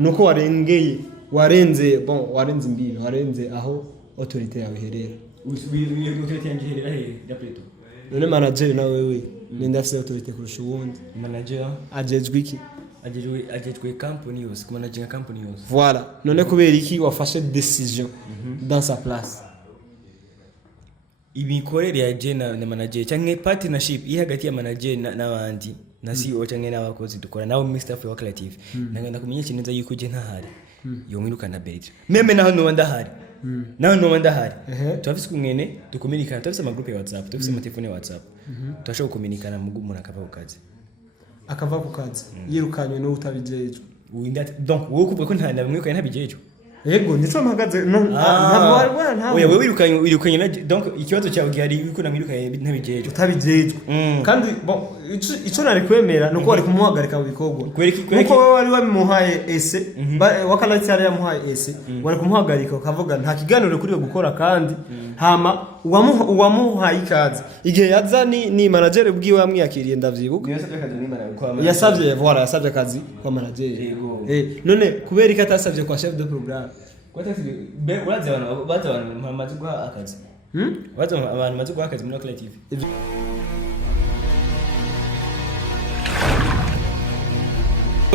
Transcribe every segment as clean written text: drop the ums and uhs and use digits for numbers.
nuko warenze imbibi warenze aho autorité yawe iherera autorité yanjye iherera he Gapreto none manager na wewe ninde afite autorité kurusha uwundi manager ajejwe iki ajejwe company yose ku manager company yose voilà none kubera iki wafashe décision dans sa place ibikorere ya jena na manager cyangwa partnership iri hagati ya manager n'abandi na CEO cyangwa n'abakozi dukora nawe muri staff ya creative nanga kumenya kintu nza yuko je ntahari yo mwirukana Bertrand meme naho no ndahari naho no ndahari twafise kumwene dukomunikana twafise ama group ya WhatsApp twafise ama telefone ya WhatsApp twashaka gukomunikana mu akava ku kazi yirukanywe no utabijejwe donc wowe kuvuga ko nta namwe ntabijejwe yego nditso mpagaze wewe wirukanye donc ikibazo cyawe gihari yuko namwirukanye ntabijejwe utabijejwe kandi ico nari kwemera nuko wari kumuhagarika mu bikorwa nuko wari wabimuhaye ese wakalati yari yamuhaye ese wari kumuhagarika ukavuga nta kiganiro kuri yo gukora kandi hama uwamuhaye ikaze igihe yaza ni manager bwiwe yamwiyakiriye ndavyibuka yasavye akazi kwa manager none kubera iki atasavye kwa chef de programme urazi abantu bamaze guha akazi abantu bamaze guha akazi muri creative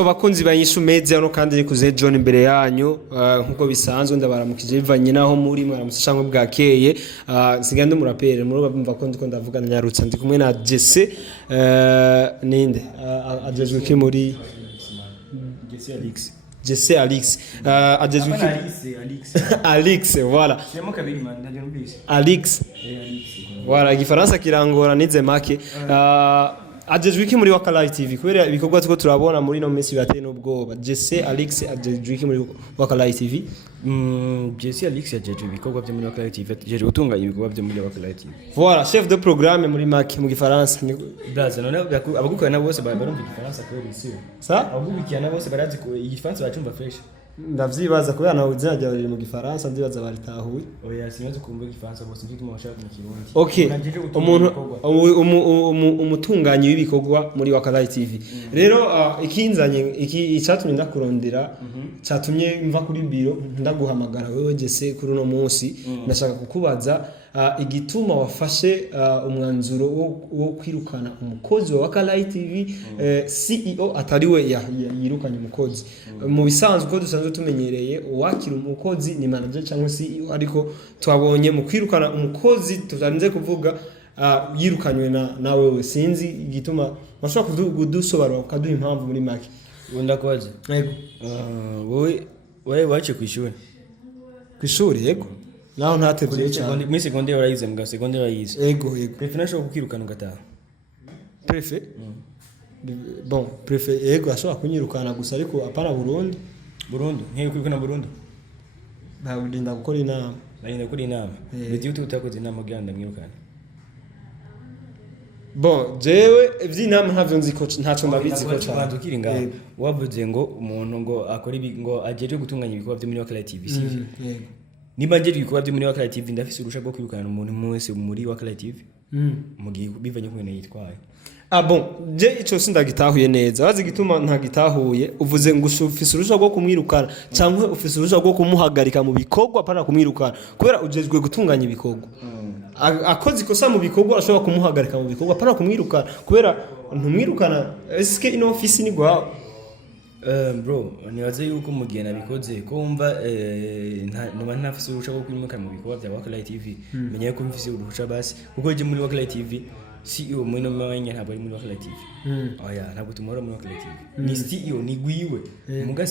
bakunzi banyishu media no kandi nikuze John imbere yanyu nkuko bisanzwe ndabaramukije bivanye naho muri mwaramutse cyangwa bwakeye sigande murapere muri bumva ko ndiko ndavuga nyarutsa ndi kumwe na Jesse ninde ajejwe ki muri Jesse Alex ajejwe ki Alex voilà Alex voilà gifaransa kirangora nize make ajejwe iki muri Wakala TV kubera ibikorwa tuko turabona muri no mesi bateye n'ubwoba Jesse Alex ajejwe iki muri Wakala TV Jesse Alex ajejwe ibikorwa byo muri Wakala TV ajejwe gutunganya ibikorwa byo muri Wakala TV voilà chef de programme muri make mu gifaransa blaza none abagukana bose barumva igifaransa kubera isi sa abagukana bose barazi ko igifaransa bacumva fresh ndavyibaza kubera nawe uzajya bari mu gifaransa ndibaza baritahuye oya sinzi kumva igifaransa bose ndimo bashaka mu kirundi okay umuntu umutunganyi w'ibikorwa muri Wakala TV rero ikinzanye icatumye ndakurondera cyatumye mva kuri biro ndaguhamagara wewe Jesse kuri no munsi ndashaka kukubaza igituma wafashe umwanzuro wo kwirukana umukozi wa Wakala TV CEO atariwe yirukanye umukozi mu bisanzwe ko dusanzwe tumenyereye wakira umukozi ni manager cyangwa CEO ariko twabonye mu kwirukana umukozi tutanze kuvuga yirukanywe na wewe sinzi igituma washaka kudusobanura ukaduha impamvu muri make undakwaje yego wowe wache kwishuri yego naho ntatevye cyane muri secondaire warayize mga secondaire warayize yego prefet nashaka kukirukana ugataha prefet bon prefet yego ashobora kunyirukana gusa ariko apana Burundi nkiye kwirukana Burundi ndinda gukora inama bidiyo tutakoze inama ganda mwirukana bon jewe ivy'inama ntavyo nzi ko ntaco ndabizi ko cyane bandukira ngaho wavuze ngo umuntu ngo akora ngo ajeje gutunganya ibikorwa byo muri Wakala TV sivyo niba ngeje ibikorwa byo muri Wakala TV ndafise urusha rwo kwirukana umuntu wese muri Wakala TV mugiye bivanye kumwe yitwaye bon je ico sindagitahuye neza bazi gituma ntagitahuye uvuze ngo ufise urusha rwo kumwirukana cyangwa ufise urusha rwo kumuhagarika mu bikorwa para kumwirukana kubera ujejwe gutunganya ibikorwa akoze ikosa mu bikorwa ashobora kumuhagarika mu bikorwa para kumwirukana kubera ntumwirukana eske ino office ni gwa bro nibaze yuko mugiye nabikoze ko umva ntafise urusha rwo kwimukana mu bikorwa bya Wakala TV menye ko mfise urusha basi kuko je muri Wakala TV CEO mwino mwanya ntabwo ari muri Wakala TV oya ntabwo tumora muri Wakala TV ni CEO ni gwiwe muga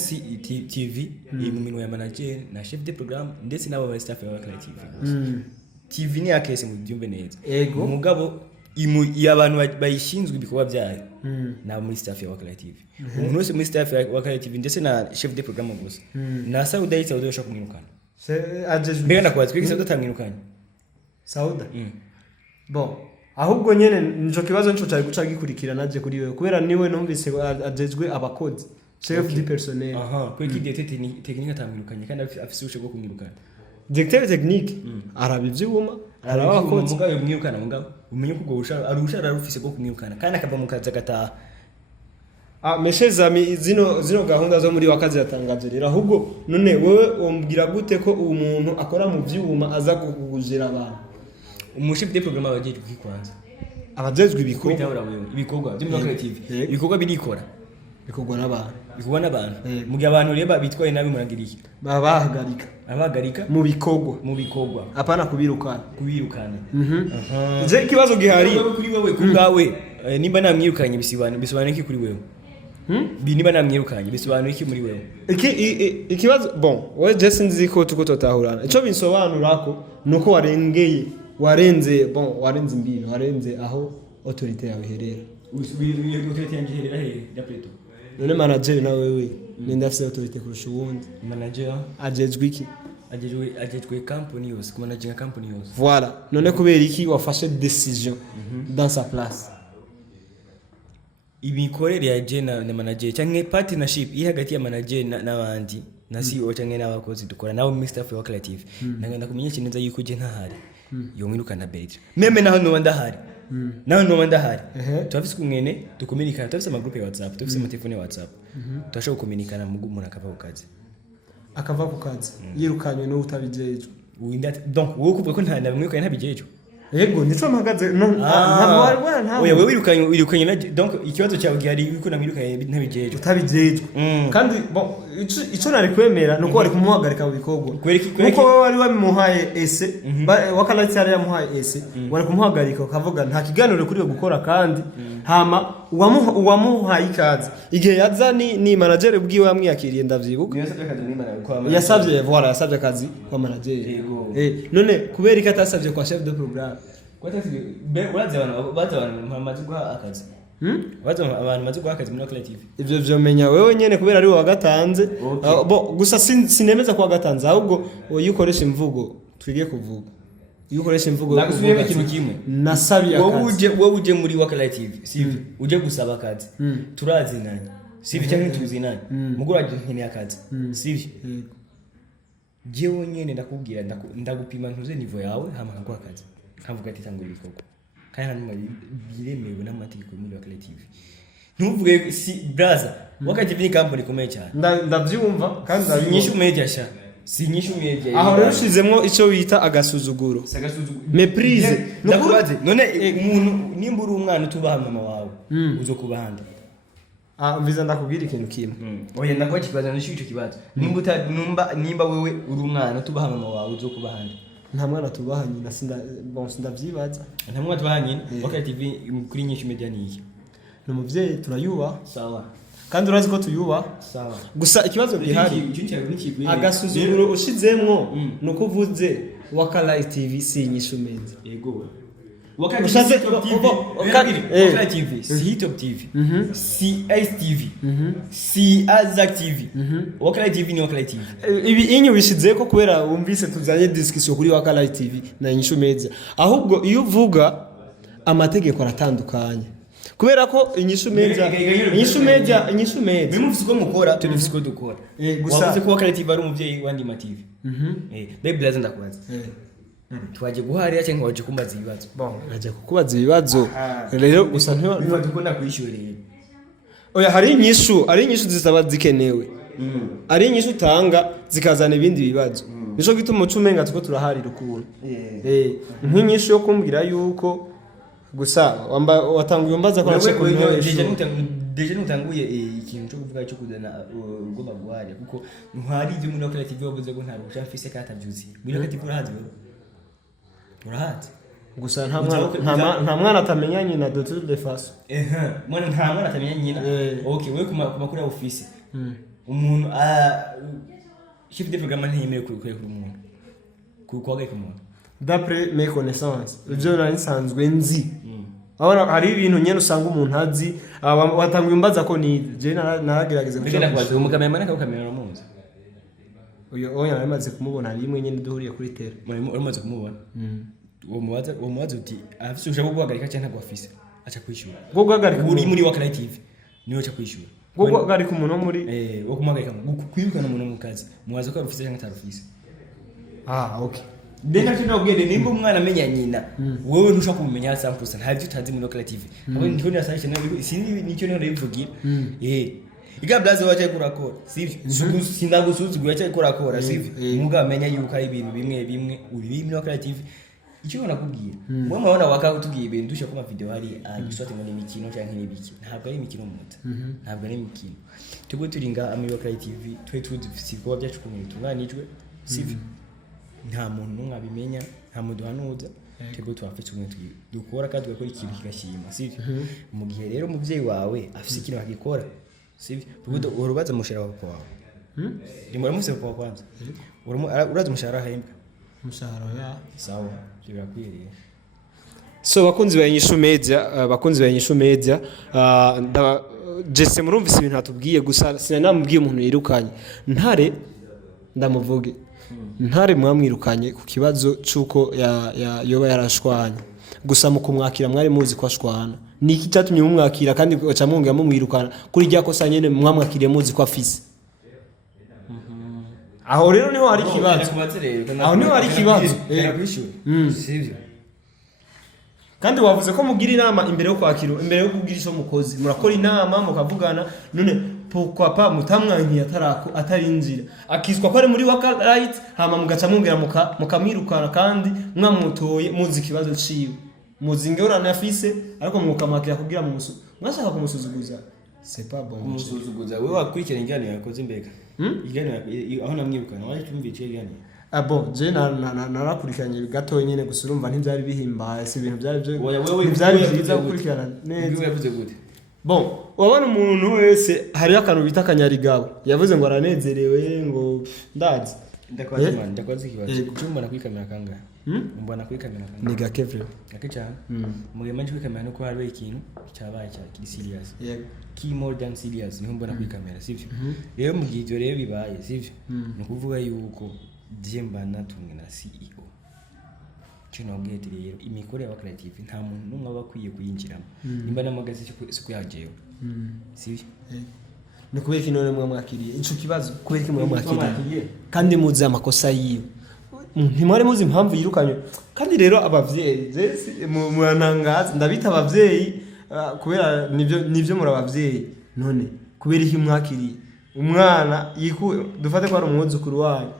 TV mu minwe ya manager na chef de programme ndetse n'aba staff ya Wakala TV TV ni akese mu byumbe neza umugabo y'abantu bayishinzwe ibikorwa byayo na muri staff ya Wakala TV umuntu wese muri staff ya Wakala TV ndetse na chef de programme gusa na Sauda yitsa udashaka kumwirukana mbega nakwazi kwiki Sauda tamwirukanye Sauda bon ahubwo nyene nico kibazo nico cyari guca gikurikira naje kuri wewe kubera niwe numvise ajejwe abakozi chef du personnel kwiki technique atamwirukanye kandi afise ubushobozi bwo kumwirukana directeur technique arabivyuma arabakoze mugabe mwirukana mugabo umenye ko arusha arufise bwo kumwirukana kandi akava mu kazi agataha meshes ami zino gahunda zo muri wakazi yatangaje rero ahubwo none wewe umbwira gute ko umuntu akora mu vyuma aza kugujira abantu umuship de programme abajeje kwikwanza abajejwe ibikorwa ibikorwa byo muri creative ibikorwa birikora bikorwa n'abantu mu gihe abantu reba bitwaye nabi muragira iki abahagarika mu bikorwa apana kubirukana je ikibazo gihari kuri wewe kubwawe nimba namwirukanye bisobanura iki kuri wewe niba namwirukanye bisobanura iki muri wewe ikibazo bon we je sinzi ko tuko totahurana ico binsobanura ko nuko warenze imbiro warenze aho autorité yawe herera autorité yanjye herera he d'apreto none manager na wewe nenda afise autorité kurusha uwundi manager ajejwe iki ajejwe company yose ku manager company yose voilà none kubera iki wafashe decision dans sa place ibikorere ya je na manager cyangwa partnership iri hagati ya manager n'abandi na CEO cyangwa n'abakozi dukora nawe Mr. Feo Creative nagenda kumenya kineza yuko je ntahari yo mwirukana Belgium meme naho no ndahari tufise kumwene dukomunikana tufise ama group ya WhatsApp tufise ama telefone ya WhatsApp turashobora kukomunikana mu gumuntu akava ku kazi yirukanywe no utabijejwe donc wowe kuvuga ko nta namwirukanye ntabijejwe yego nico mpagaze nta oya wewe wirukanye na donc ikibazo cyawe gihari yuko namwirukanye ntabijejwe utabijejwe kandi bon ico nari kwemera nuko wari kumuhagarika mu bikorwa kuko wowe wari wabimuhaye ese wakanatsi yari yamuhaye ese wari kumuhagarika ukavuga nta kiganiro kuri yo gukora kandi hama uwamuhaye ikaze igihe yaza ni manager bwiwe yamwiyakiriye ndavyibuka yasavye akazi kwa manager none kubera iki atasavye kwa chef de programme urazi abantu bamaze guha akazi abantu maze guha akazi muri creative ivyo vyomenya wewe nyene kubera ari wagatanze gusa sinemeza kwa gatanze ahubwo uyikoresha imvugo twigiye kuvuga yukoresha imvugo nagusubiye ikintu kimwe nasabiye akazi wowe uje muri wa creative sivyo uje gusaba akazi turazinanye sivyo cyangwa tuzinanye mugura nkeneye akazi sivyo jewe nyene ndakubwira ndagupima ntuze niveau yawe hama nkagwa akazi kavuga ati tango ibikorwa kandi hano biremewe n'amategeko muri wa creative ntuvuge si brother wakati ni company komeye cyane ndavyumva kandi sinyishu media sha sinyishu media aho rero ushizemwo ico bita agasuzuguro meprise ndakubaze none umuntu nimba uri umwana utubaha mama wawe uzokubahanda mviza ndakubwira ikintu kimwe oya ndakwa kibazo nishico kibazo nimba wewe uri umwana utubaha mama wawe uzokubahanda nta mwana tubaha nyina sindavyibaza nta mwana tubaha nyina wakati TV kuri nyinshi media niyi no muvyeyi turayuba sawa kandi urazi ko tuyuba sawa gusa ikibazo gihari agasuzuguro ushizemwo nuko uvuze Wakalife TV sinyishu menza yego Wakalife TV si Top TV si Ice TV si Azak TV Wakalife TV ni Wakalife TV ibi inyo bishize ko kubera wumvise tuzanye discussion kuri Wakalife TV na nyishu menza ahubwo iyo uvuga amategeko aratandukanye kubera ko inyishu media bimufise ko mukora tubifise ko dukora gusa wavuze ko Wakalife TV ari umuvyeyi wandi ma TV baby blaze ndakubaza twaje guharira cyangwa waje kumbaza ibibazo naje kukubaza ibibazo rero gusa ntiba dukunda kwishyurira oya hari inyishu zisaba zikenewe ari inyishu utanga zikazana ibindi bibazo nico gituma ucumenga tuko turaharira ukuntu nk'inyishu yo kumbwira yuko gusa watanguye umbaza ko nace ko deje nutanguye ikintu cyo kuvuga cyo kuzana ubwo bagware kuko ntwari ibyo muri Creative wavuze ko nta rusha mfise katabyuzi muri Creative urahazi gusa nta mwana atamenya nyina de toute les façons mwana nta mwana atamenya nyina okay we kumakuru ya office umuntu chef de programme ntiyemeye kureka umuntu kukwagaye ku muntu d'après mes connaissances ibyo nari nsanzwe nzi abana hari ibintu nyene usanga umuntu azi watanguye umbaza ko ni je naragerageza kugenda kwaza umukamera mana ka kamera muzi oya namaze kumubona rimwe nyene duhuriye kuri tele uramaze kumubona uwo muwaza uti afise ushaka guhagarika cyangwa ntabwo afise acha kwishura bwo guhagarika uri muri Wakalife TV niyo acha kwishura bwo guhagarika umuntu muri wo kumuhagarika kwirukana umuntu mu kazi muwaza ko arufise cyangwa atarufise okay Dena tuna ugende nimba umwana amenya nyina wowe ntushaka kumenya 100% ntabyo utazi muri Local TV abo ndiko nasashe nabi sindi nicyo none bivugira iga blaze wacha kurakora sivyo sindagusuzugura wacha kurakora sivyo muga amenya yuko ari ibintu bimwe uri muri Local TV icyo nakubwira mwe mabona wakatubwiye ibintu dusha kuma video hari agiswate ngo n'imikino cyangwa n'ibiki ntabwo ari imikino muta ntabwo ari imikino tugo turinga ami Local TV twe tudufite ko byacu kumenya tunganijwe sivyo nta muntu numwe abimenya nta muduhanuza tego twafite umwe dukora kandi tugakora ikintu kigashima sivyo mu gihe rero umuvyeyi wawe afise ikintu akikora sivyo tugo urubaza mushara wako wawe ndimura muse kwa kwanza uraza mushara hembwa umushahara ya sawa birakwiriye so bakunzi ba Inyishu Media Jesse murumvise ibintu atubwiye gusa sinanamubwiye umuntu yirukanye ntare ndamuvuge ntare mwamwirukanye ku kibazo cyuko yoba yarashwanye gusa mu kumwakira mwari muzi ko ashwana niki cyatumye mumwakira kandi aca mwirukana kuri rya kosa nyene mwamwakiriye muzi ko afise aho rero niho hari kibazo aho niho hari kibazo sivyo kandi wavuze ko mugira inama imbere yo kwakira imbere yo kugira ico mukozi murakora inama mukavugana none pourquoi pas mutamwankiye atarinjira akizwa ko ari muri Waka Right hama mugaca mwongera mukamwirukana kandi mwamutoye muzi kibazo ciwe muzi ngorane afise ariko mukamakira kugira mwashaka kumusuzuguza c'est pas bon kumusuzuguza wewe wakurikira ingane yakoze imbega ingane aho namwirukana waje tumvice ingane abo je narakurikiranye gato nyene gusa urumva ntivyari bihimbaye si ibintu byari byiza gukurikirana neza yavuze gute bon wabona umuntu wese hari akantu bita kanyarigabo yavuze ngo aranezerewe ngo ndazi ndakwazi kibazo cyumbana kuri kamera kangahe mbona kuri kamera kangahe ni gake vyo gake cyane mugema nje kuri kamera no ko hari ikintu cyabaye kiri serious key more than serious niho mbona kuri kamera sivyo rero mu gihe rero bibaye sivyo no kuvuga yuko Jemba natumwe na CEO kino ngete rero imikore ya creative nta muntu numwe abakwiye kuyinjiramo nimba namagaze cyo yajeyo sivyo ni kubera kinone mwamwakiriye ico kibazo kubera kimwe mwamwakiriye kandi muzi amakosa yiwe ntimwari muzi impamvu yirukanye kandi rero abavyeyi muranangaza ndabita abavyeyi kubera nivyo muri abavyeyi none kubera iki mwakiriye umwana dufate ko ari umwuzukuru wayo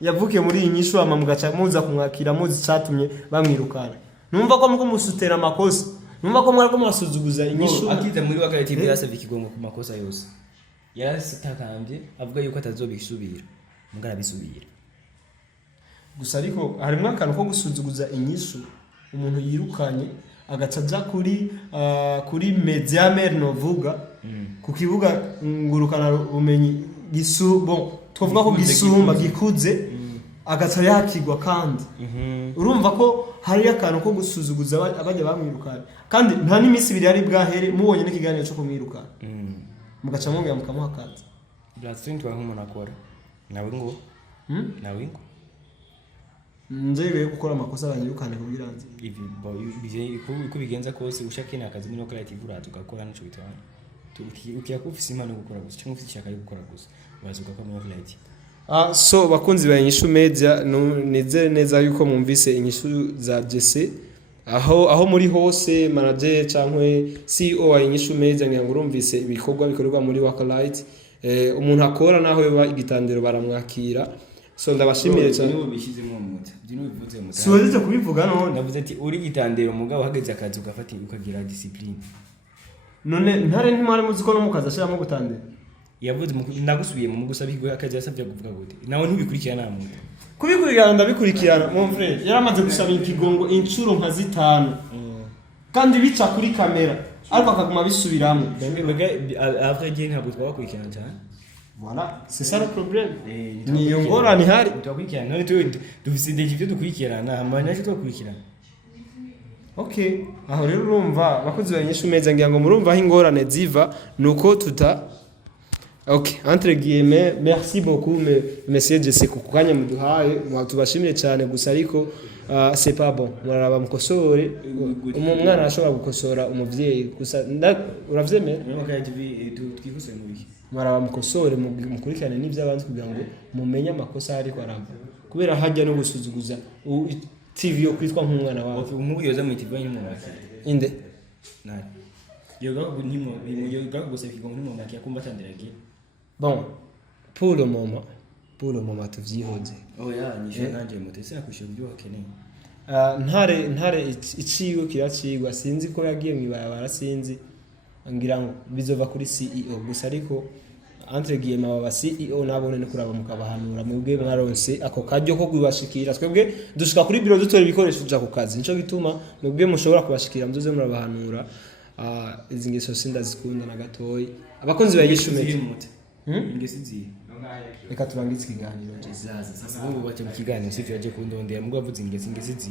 yavukiye muri Inyishu mugaca muza kumwakira muzi cyatumye bamwirukana numva ko muko musutera amakosa numva ko mwari ko mwasuzuguza Inyishu akiza muri Waka TV yasavye ikigongo ku makosa yose yarasitakambye avuga yuko atazobisubira mugara bisubira gusa ariko harimo akantu ko gusuzuguza Inyishu umuntu yirukanye agaca aja kuri Mediamer novuga ku kibuga ngurukana ubumenyi bon twavuga ko gisumba gikuze agaca yakigwa kandi urumva ko hari akantu ko gusuzuguza abajya bamwirukana kandi nta n'imisi ibiri ari bwahere mubonye n'ikiganiro cyo kumwirukana mugaca mwongera mukamuha akazi Blasting twa nk'umuntu akora nawe ngo nzebe gukora amakosa abanyirukane kugira ngo ivi ko bigenza kose ushakene akazi muri Local TV uraza ugakora nico bitwana ukiyakufisa imana gukora gusa cyangwa ufite ishaka yo gukora gusa bazuka ko muri Local TV so bakunzi ba Inyishu Media nizere neza yuko mwumvise inyishu za Jesse aho muri hose manager cyangwa CEO wa Inyishu Media ngira urumvise ibikorwa bikorerwa muri Waka Right umuntu akora naho yoba igitandero baramwakira so ndabashimire cyane niwe bishizemo umuti byino bivuze umuti siweze kubivuga none ndavuze ati uri gitandero mugabo hageze akazi ugafata ukagira discipline none ntare ntimwari muzi ko no mukaza ashiramo gutandera yavuze ndagusubiye mu gusabirwa akazi yasabye kuvuga gute nawe ntubikurikirana nta muntu kubikurikirana ndabikurikirana mon frère yaramaze gusaba ikigongo incuro nka 5 kandi bica kuri kamera ariko akaguma bisubiramo après je ntabwo twabakurikirana cyane voilà c'est ça le problème ni ngorane hari twakurikirana none dufise des vidéos dukurikirana amanya cyo twakurikirana okay aho rero urumva bakozi ba Inyishu Media ngira ngo murumva aho ingorane ziva nuko ok entre guillemets merci beaucoup monsieur Jesse kukanya muduhaye tubashimire cyane gusa ariko c'est pas bon muraraba mukosore umwana ashobora gukosora umuvyeyi gusa uravyemera Waka TV twikuse muri muraraba mukosore mukurikirane n'ivyo abandi kugira ngo mumenye amakosa ariko aramba kubera hajya no gusuzuguza TV yo kwitwa nk'umwana wawe nk'ubu yoza mu TV nyine mu inde nani yoga kunyimo yoga gusefika muri mu maki yakumva tandiragiye bon pour le moment tuvyihoze nyishe nanje mutese nakushira ibyo wakeneye ntare iciwe kiracigwa sinzi ko yagiye mwibarabara sinzi ngira ngo bizova kuri CEO gusa ariko entre guillemets aba CEO nabone no kuraba mukabahanura mwebwe mwaronse ako kajyo ko kubashikira twebwe dushika kuri biro dutora ibikoresho tuja ku kazi nico gituma mwebwe mushobora kubashikira muzoze murabahanura izi ngeso sinda zikunda na gatoyi abakonzi bayishume ingesi zi reka turangize ikiganiro sasa ubu bace mu kiganiro sivyo yaje kundondera mugabo avuze ingesi zi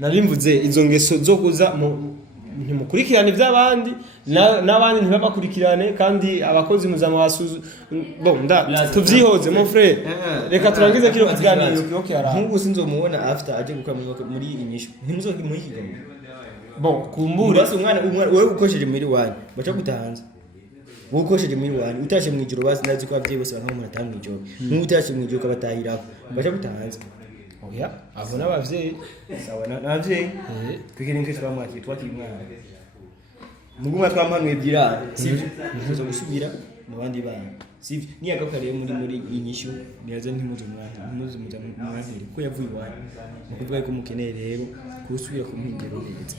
narimvuze izo ngeso zo kuza ntimukurikirane iby'abandi n'abandi ntibabakurikirane kandi abakozi muzama basuzu bon tuvyihoze mon frère reka turangize kino kiganiro kiyoke ara nkubu sinzomubona after aje gukamwa muri inyishu ntimuzoki muri kiganiro bon kumbure basi umwana wewe ukosheje muri wani baca gutahanza wowe ukosheje muri wani utashe mu ijoro basi nazi ko abavyeyi bose banka mu natanga mu ijoro n'utashe mu ijoro kabatahirako baca gutahanza oya abo n'abavyeyi sawa n'abavyeyi kwikiri nke twamwaki twakiri mwana muguma twamanuye byirana sivyo nzo gusubira mu bandi bana sivyo niyagaruka rero muri inyishu niyaza ntimuze mwana ko yavuye iwanyu mukuvuga ko mukeneye rero kusubira ku mpigero neza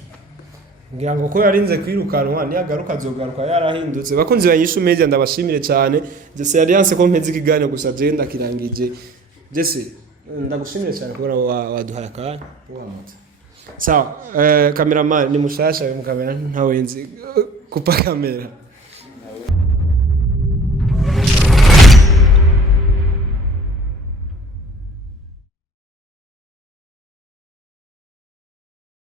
ngira ngo ko yarinze kwirukanwa niyagaruka azogaruka yarahindutse bakunzi banyishu media ndabashimire cyane Jesse Alliance ko mpeze ikiganiro gusa je ndakirangije Jesse ndagushimire cyane kubera waduhaye akanya sawa cameraman ni mushasha mu kamera ntawenzi kupa kamera